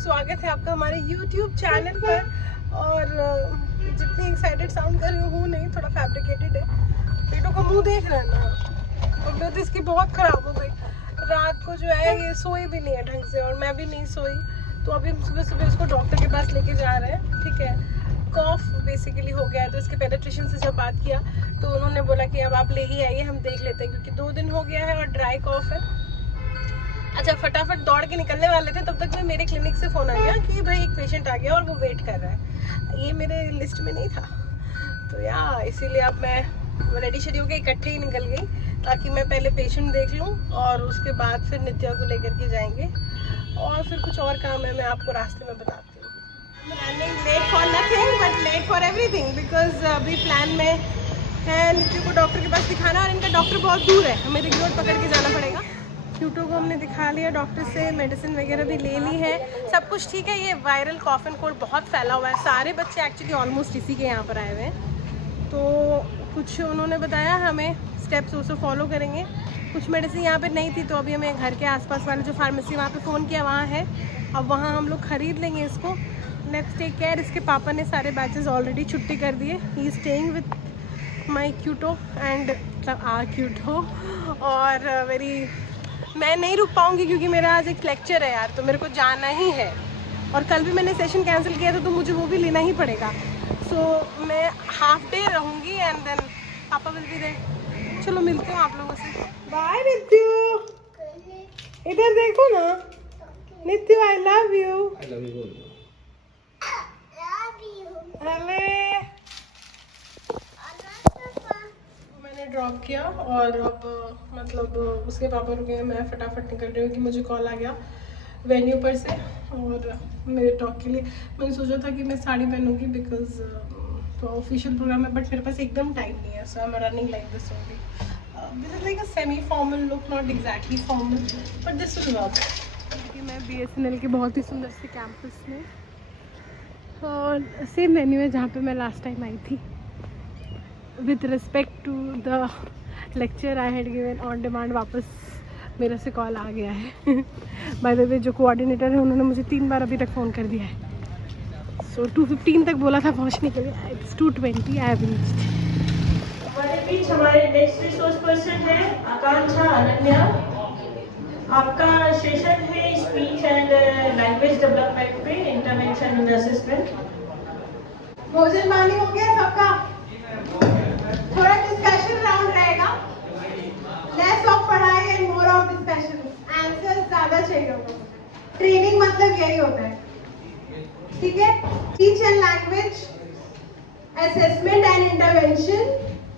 स्वागत है आपका हमारे YouTube चैनल पर। और जितनी एक्साइटेड साउंड कर रही हूँ नहीं, थोड़ा फैब्रिकेटेड है। पेटों का मुंह देख रहा है ना, तबीयत इसकी बहुत ख़राब हो गई। रात को जो है ये सोई भी नहीं है ढंग से, और मैं भी नहीं सोई। तो अभी हम सुबह सुबह इसको डॉक्टर के पास लेके जा रहे हैं। ठीक है, कॉफ बेसिकली हो गया है। तो इसके पेडियाट्रिशियन से जब बात किया तो उन्होंने बोला कि अब आप ले ही आइए, हम देख लेते हैं, क्योंकि 2 दिन हो गया है और ड्राई कॉफ है। अच्छा, फटाफट दौड़ के निकलने वाले थे, तब तक में मेरे क्लिनिक से फ़ोन आ गया कि भाई एक पेशेंट आ गया और वो वेट कर रहा है। ये मेरे लिस्ट में नहीं था, तो यार इसीलिए अब मैं रेडी शेडी होकर इकट्ठे ही निकल गई, ताकि मैं पहले पेशेंट देख लूँ और उसके बाद फिर नित्या को लेकर के जाएंगे। और फिर कुछ और काम है, मैं आपको रास्ते में बताती हूँ। Running late for nothing but late for everything, because अभी प्लान में है नित्या को डॉक्टर के पास दिखाना, और इनका डॉक्टर बहुत दूर है, हमें रिंग रोड पकड़ के जाना पड़ेगा। क्यूटो को हमने दिखा लिया डॉक्टर से, मेडिसिन वगैरह भी ले ली है, सब कुछ ठीक है। ये वायरल कॉफ एंड कोल्ड बहुत फैला हुआ है, सारे बच्चे एक्चुअली ऑलमोस्ट इसी के यहाँ पर आए हुए हैं। तो कुछ उन्होंने बताया हमें स्टेप्स उसको फॉलो करेंगे। कुछ मेडिसिन यहाँ पे नहीं थी, तो अभी हमें घर के आसपास वाले जो फार्मेसी वहाँ पे फ़ोन किया, वहाँ है। अब वहाँ हम लोग ख़रीद लेंगे इसको। Let's take care. इसके पापा ने सारे बैचेस ऑलरेडी छुट्टी कर दिए। He is staying with my Kyoto and our Kyoto. और मैं नहीं रुक पाऊँगी क्योंकि मेरा आज एक लेक्चर है यार, तो मेरे को जाना ही है। और कल भी मैंने सेशन कैंसिल किया था, तो मुझे वो भी लेना ही पड़ेगा। सो मैं हाफ डे रहूँगी एंड देन पापा विल बी देयर। चलो मिलती हूँ आप लोगों से। बाय नित्य, इधर देखो ना। नित्य आई लव यू। मैंने ड्रॉप किया और अब मतलब उसके पापा रुके हैं, मैं फटाफट निकल रही हूँ कि मुझे कॉल आ गया वेन्यू पर से और मेरे टॉक के लिए। मैंने सोचा था कि मैं साड़ी पहनूंगी बिकॉज तो ऑफिशियल प्रोग्राम है, बट मेरे पास एकदम टाइम नहीं है। So I am running like this only. This is like a semi formal look, not exactly formal, but this will work. क्योंकि मैं BSNL के बहुत ही सुंदर से कैंपस में, और सेम वेन्यू है जहाँ पे मैं लास्ट टाइम आई थी। With respect to the lecture I had given on demand, वापस मेरे से कॉल आ गया है। बाय द वे जो कोऑर्डिनेटर है उन्होंने मुझे 3 बार अभी तक फ़ोन कर दिया है। सो 2:15 तक बोला था पहुंचने के लिए, इट्स 2:20 आई हैव रीच्ड। हमारे बीच हमारे नेक्स्ट रिसोर्स पर्सन है आकांक्षा अनन्या। आपका सेशन है स्पीच एंड लैंग्वेज डेवलपमेंट पे, इंटरवेंशन एंड असिस्टेंट। भोजन पानी हो गया सबका? थोड़ा डिस्कशन राउंड रहेगा, लेस ऑफ पढ़ाई and more of discussion. Answer ज्यादा चाहिए होगा। ट्रेनिंग मतलब यही होता है, ठीक है? Speech and language assessment and intervention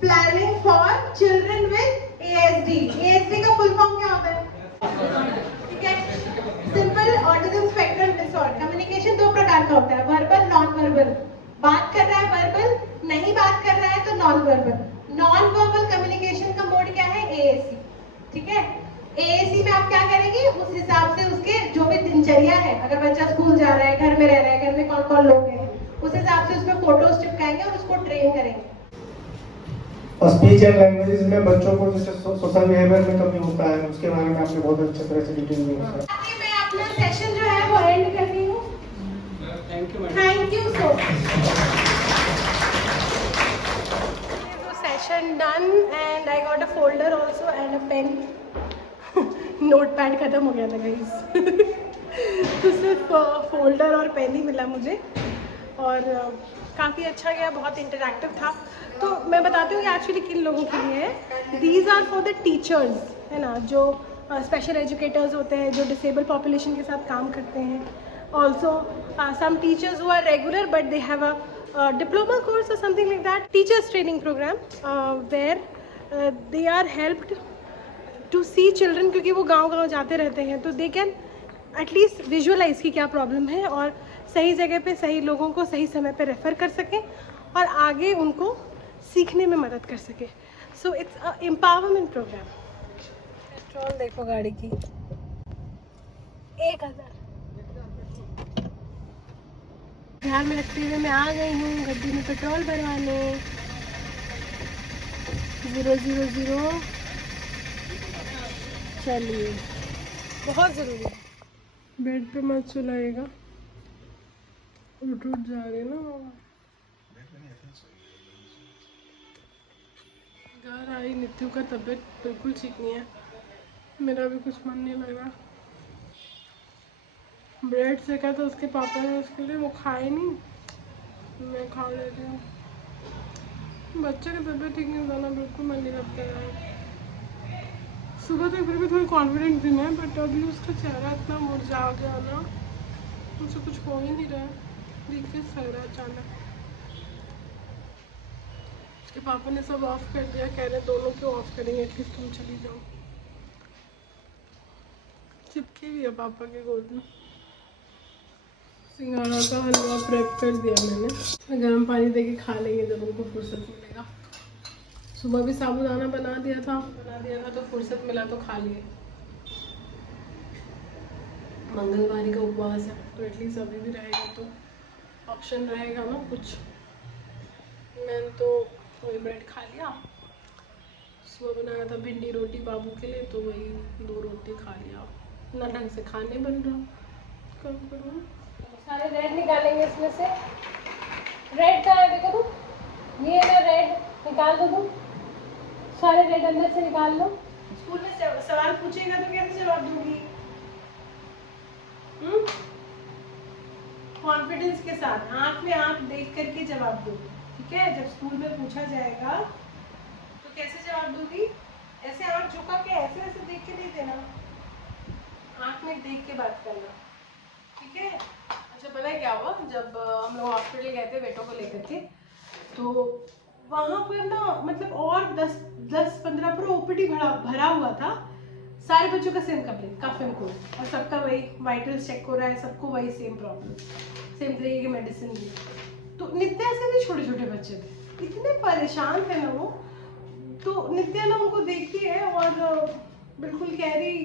planning for children with ASD। ASD का फुल फॉर्म क्या होता है? ठीक है, simple autism spectrum disorder. Communication 2 प्रकार का होता है, वर्बल, नॉन वर्बल। बात कर रहा है वर्बल, नहीं बात कर रहा है तो non verbal. Non verbal communication का मोड क्या है? AAC। ठीक है, AAC में आप क्या करेंगे, उस हिसाब से उसके जो भी दिनचर्या है, अगर बच्चा स्कूल जा रहा है, घर में रह रहा है, घर में कौन कौन लोग हैं, उस हिसाब से उसमें फोटोज चिपकाएंगे और उसको ट्रेन करेंगे। और स्पीच एंड लैंग्वेजेस में बच्चों को जैसे सोशल बिहेवियर में कमी होता है, उसके बारे में आपने बहुत अच्छे तरह से डिटेल दी है। मैं अपना सेशन जो है वो एंड कर रही हूँ। Thank you so much. Session done and I got a folder also and a pen. Notepad खत्म हो गया था गाइस। तो सिर्फ फोल्डर और पेन ही मिला मुझे, और काफ़ी अच्छा गया, बहुत इंटरैक्टिव था। तो मैं बताती हूँ कि एक्चुअली किन लोगों के लिए है। These are for the teachers, है ना, जो स्पेशल एजुकेटर्स होते हैं, जो डिसेबल पॉपुलेशन के साथ काम करते हैं। Also some teachers who are regular but they have a diploma course or something like that, teachers training program where they are helped to see children, क्योंकि वो गांव-गांव जाते रहते हैं, तो they can at least visualize कि क्या problem है और सही जगह पे सही लोगों को सही समय पे रेफ़र कर सकें और आगे उनको सीखने में मदद कर सकें। So it's a empowerment program. Petrol देखो गाड़ी की, 1000। ध्यान में रखते हुए मैं आ गई हूँ गड्डी में पेट्रोल भरवाने। 000। चलिए, बहुत ज़रूरी है। बेड पे मत सुलाइएगा। उठ जा रही ना। घर आई, नित्यु का तबीयत बिल्कुल ठीक नहीं है, मेरा भी कुछ मन नहीं लग रहा। ब्रेड सेका था उसके पापा ने उसके लिए, वो खाए नहीं, मैं खा लेती हूँ। बच्चे का तबीयत ठीक नहीं होता ना, बिल्कुल मन नहीं लगता है। सुबह तक फिर भी थोड़ी कॉन्फिडेंट थी मैं, बट अभी उसका चेहरा इतना मुरझा गया ना, मुझसे कुछ हो ही नहीं रहा है, वीकनेस लग रहा है अचानक। उसके पापा ने सब ऑफ कर दिया, कह रहे दोनों क्यों ऑफ करेंगे, एटलीस्ट तुम चली जाओ। चिपके भी है पापा के गोद में। सिंघाड़ा का हलवा प्रेप कर दिया मैंने, गर्म पानी देके खा लेंगे जब उनको फुर्सत मिलेगा। सुबह भी साबूदाना बना दिया था तो फुर्सत मिला तो खा लिए। मंगलवार का उपवास है तो एटलीस्ट अभी भी रहेगा तो ऑप्शन रहेगा ना कुछ। मैंने तो वही ब्रेड खा लिया। सुबह बनाया था भिंडी रोटी बाबू के लिए, तो वही 2 रोटी खा लिया। ना ढंग से खाने बन रहा, कम करूँ। सारे रेड निकालेंगे इसमें से। रेड कहाँ है देखो तुम, ये ना रेड निकाल दो तुम, सारे रेड अंदर से निकाल लो। स्कूल में सवाल पूछेगा तो कैसे जवाब दूंगी? कॉन्फिडेंस के साथ, आंख में आंख देख करके जवाब दो, ठीक है? जब स्कूल में पूछा जाएगा तो कैसे जवाब दूंगी? ऐसे आंख झुका के ऐसे ऐसे देख के नहीं देना, आंख में देख के बात करना, ठीक है? अच्छा, पता है क्या हुआ, जब हम लोग हॉस्पिटल गए थे बेटों को लेकर के, तो वहाँ पर ना मतलब और 10-15 पूरा ओपीडी भरा हुआ था। सारे बच्चों का same complaint, cough and cold, और सबका वही वाइटल्स चेक हो रहा है, सबको वही सेम प्रॉब्लम, सेम तरीके की मेडिसिन दी। तो नित्या से भी छोटे छोटे बच्चे थे, इतने परेशान थे ना वो। तो नित्या ना उनको देखती है और बिल्कुल कह रही,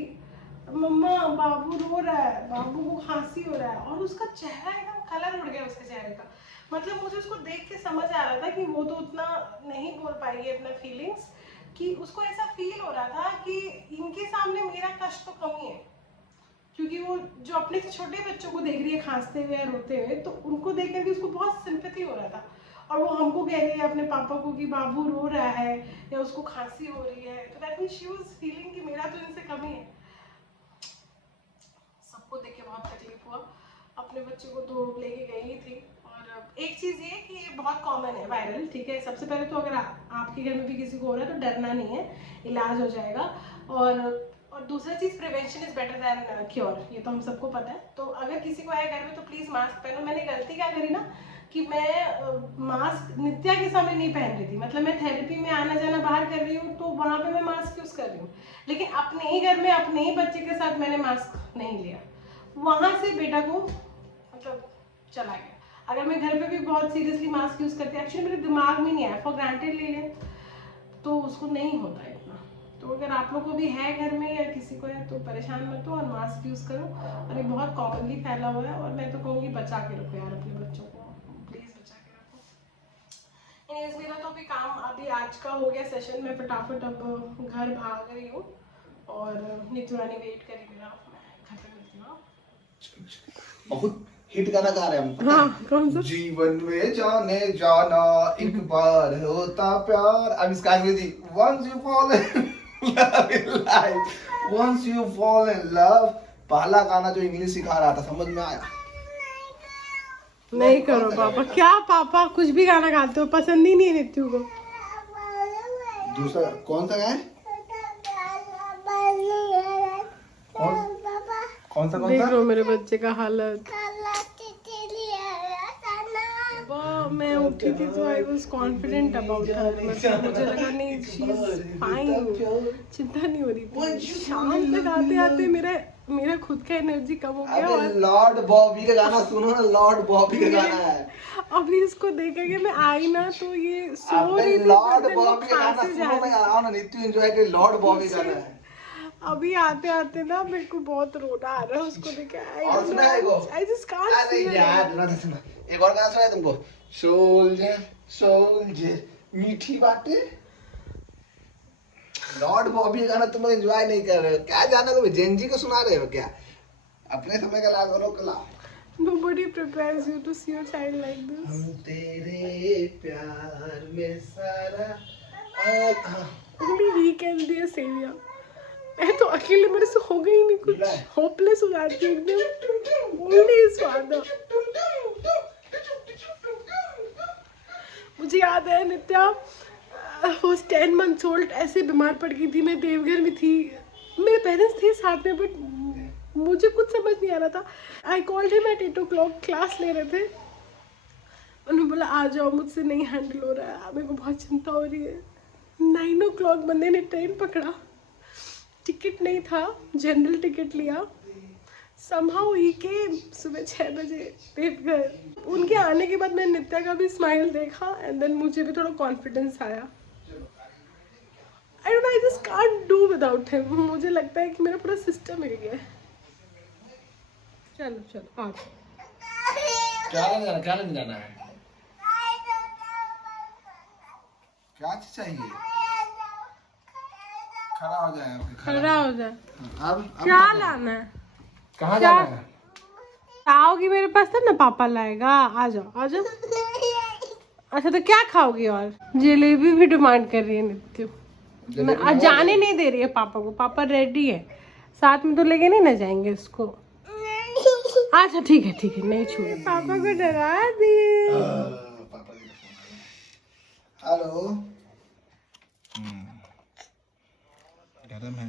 मम्मा बाबू रो रहा है, बाबू को खांसी हो रहा है, और उसका चेहरा एकदम कलर उड़ गया उसके चेहरे का। मतलब मुझे उसको देख के समझ आ रहा था कि वो तो उतना नहीं बोल पाएगी अपना फीलिंग्स, कि उसको ऐसा फील हो रहा था कि इनके सामने मेरा कष्ट तो कम ही है, क्योंकि वो जो अपने से छोटे बच्चों को देख रही है खांसते हुए या रोते हुए, तो उनको देख करके उसको बहुत सिंपैथी हो रहा था। और वो हमको कह रही है अपने पापा को कि बाबू रो रहा है या उसको खांसी हो रही है, तो that means she was feeling कि मेरा तो इनसे कम ही है। सबको देख के बहुत तकलीफ हुआ। अपने बच्चे को तो लेके गई ही थी। और एक चीज़ ये कि ये बहुत कॉमन है वायरल, ठीक है? सबसे पहले तो अगर आपके घर में भी किसी को हो रहा है तो डरना नहीं है, इलाज हो जाएगा। और दूसरा चीज़, prevention is better than cure, ये तो हम सबको पता है। तो अगर किसी को है घर में तो प्लीज़ मास्क पहनो। मैंने गलती क्या करी ना कि मैं मास्क नित्या के सामने नहीं पहन रही थी, मतलब मैं थेरेपी में आना जाना बाहर कर रही हूँ तो वहाँ पे मैं मास्क यूज़ कर रही हूँ, लेकिन अपने ही घर में अपने ही बच्चे के साथ मैंने मास्क नहीं लिया। वहाँ से बेटा को मतलब चला गया। अगर मैं घर पे भी बहुत सीरियसली मास्क यूज़ करती, एक्चुअली मेरे दिमाग में नहीं आया, फॉर ग्रांटेड ले लें तो उसको नहीं होता इतना। तो अगर आप लोग को भी है घर में या किसी को है तो परेशान मत हो और मास्क यूज़ करो। और ये बहुत कॉमनली फैला हुआ है, और मैं तो कहूँगी बचा के रखो यार अपने बच्चों को, प्लीज़ बचा के रखो। एनीवेज, मेरा तो अभी काम अभी आज का हो गया सेशन, मैं फटाफट अब घर भाग रही हूँ और नीतू रानी वेट करी मेरा, मैं घर पे मिलती हूँ। बहुत हिट गाना गा रहे हैं हम। हाँ, कौन सा? जीवन में जाने जाना एक बार होता प्यार। अब इसका अंग्रेजी, once you fall in love in life, once you fall in love। पहला गाना जो इंग्लिश सिखा रहा था समझ में आया? नहीं करो पापा, क्या पापा कुछ भी गाना गाते हो, पसंद ही नहीं है नित्यु को। दूसरा कौन सा गाए? कौन सा? देख लो मेरे बच्चे का हालत। मैं उठी थी तो I was confident about her, मतलब मुझे लगा नहीं शी इज फाइन, चिंता नहीं हो रही थी। शाम तक आते आते मेरा खुद का एनर्जी कम हो गया। और लॉर्ड बॉबी का गाना सुनो ना, लॉर्ड बॉबी का गाना है। अभी इसको देखेंगे मैं आई ना तो ये सो रही थी, लॉर्ड बॉबी का गाना सुनो ना, आओ ना नित्य एंजॉय कर। लॉर्ड बॉबी का गाना है। अभी आते आते ना मेरे को बहुत रोना आ रहा है उसको देख के। और सुना है वो? आई जस्ट कांट अरे यार सुना, एक और गाना सुना है तुमको? सोल्जर सोल्जर मीठी बातें। लॉर्ड बॉबी का गाना तुम लोग एंजॉय नहीं कर रहे हो क्या? जाना को जेनजी को सुना रहे हो क्या? अपने समय का लाओ करो कला। Nobody prepares you to see your child like this. हम तेरे प्यार में सारा Only he can be a savior. मैं तो अकेले मेरे से होगा ही नहीं कुछ, होपलेस हो जाती हूँ एकदम. Only his father. मुझे याद है नित्या was 10 months old, ऐसे बीमार पड़ गई थी. मैं देवघर में थी, मेरे पेरेंट्स थे साथ में, बट मुझे कुछ समझ नहीं आ रहा था. I called him at 8 o'clock, class ले रहे थे. उन्होंने बोला आ जाओ, मुझसे नहीं हैंडल हो रहा है, मेरे को बहुत चिंता हो रही है. 9 o'clock बंदे ने ट्रेन पकड़ा, टिकट नहीं था, जनरल टिकट लिया. somehow he came सुबह 6 बजे देवघर. उनके आने के बाद मैंने नित्या का भी स्माइल देखा एंड देन मुझे भी थोड़ा कॉन्फिडेंस आया. I don't know, I just can't do without him. मुझे लगता है कि मेरा पूरा सिस्टम हिल गया है. चलो चलो आ क्या नहीं जाना है? क्या चीज चाहिए? खड़ा हो जाए आपके खड़ा हो जाए. अब क्या लाना है? कहाँ क्या? जाना है? आओगी मेरे पास तब ना पापा लाएगा. आ जाओ आ जाओ. अच्छा तो क्या खाओगी? और जलेबी भी डिमांड कर रही है नित्य. आज जाने नहीं दे रही है पापा को. पापा रेडी है, साथ में तो लेके नहीं ना जाएंगे इसको. अच्छा ठीक है नहीं छूए. पापा को डरा दिए. पापा जी का फोन आ गया. हेलो. गरम है.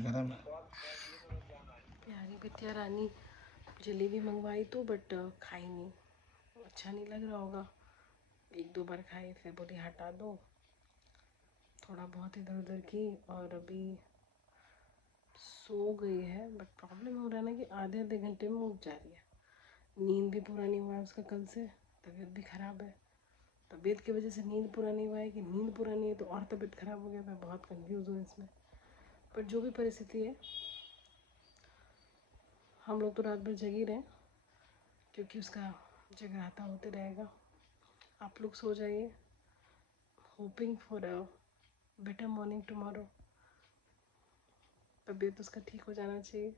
प्यारी बिटिया रानी जलेबी मंगवाई तो बट खाई नहीं. अच्छा नहीं लग रहा होगा. 1-2 बार खाई, फिर बोली हटा दो. थोड़ा बहुत इधर उधर की और अभी सो गई है. बट प्रॉब्लम हो रहा है ना कि आधे घंटे में उठ जा रही है. नींद भी पूरा नहीं हुआ है उसका कल से. तबीयत भी ख़राब है. तबीयत की वजह से नींद पूरा नहीं हुआ है कि नींद पूरा नहीं है तो और तबीयत ख़राब हो गया. मैं बहुत कंफ्यूज हूँ इसमें. पर जो भी परिस्थिति है, हम लोग तो रात भर जग ही रहे क्योंकि उसका जगराता होते रहेगा. आप लोग सो जाइए. Hoping for a better morning tomorrow. तबीयत उसका ठीक हो जाना चाहिए.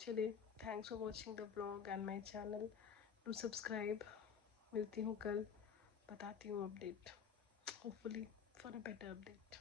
चलिए, thanks for watching the blog and my channel. To subscribe. मिलती हूँ कल, बताती हूँ update, hopefully for a better update.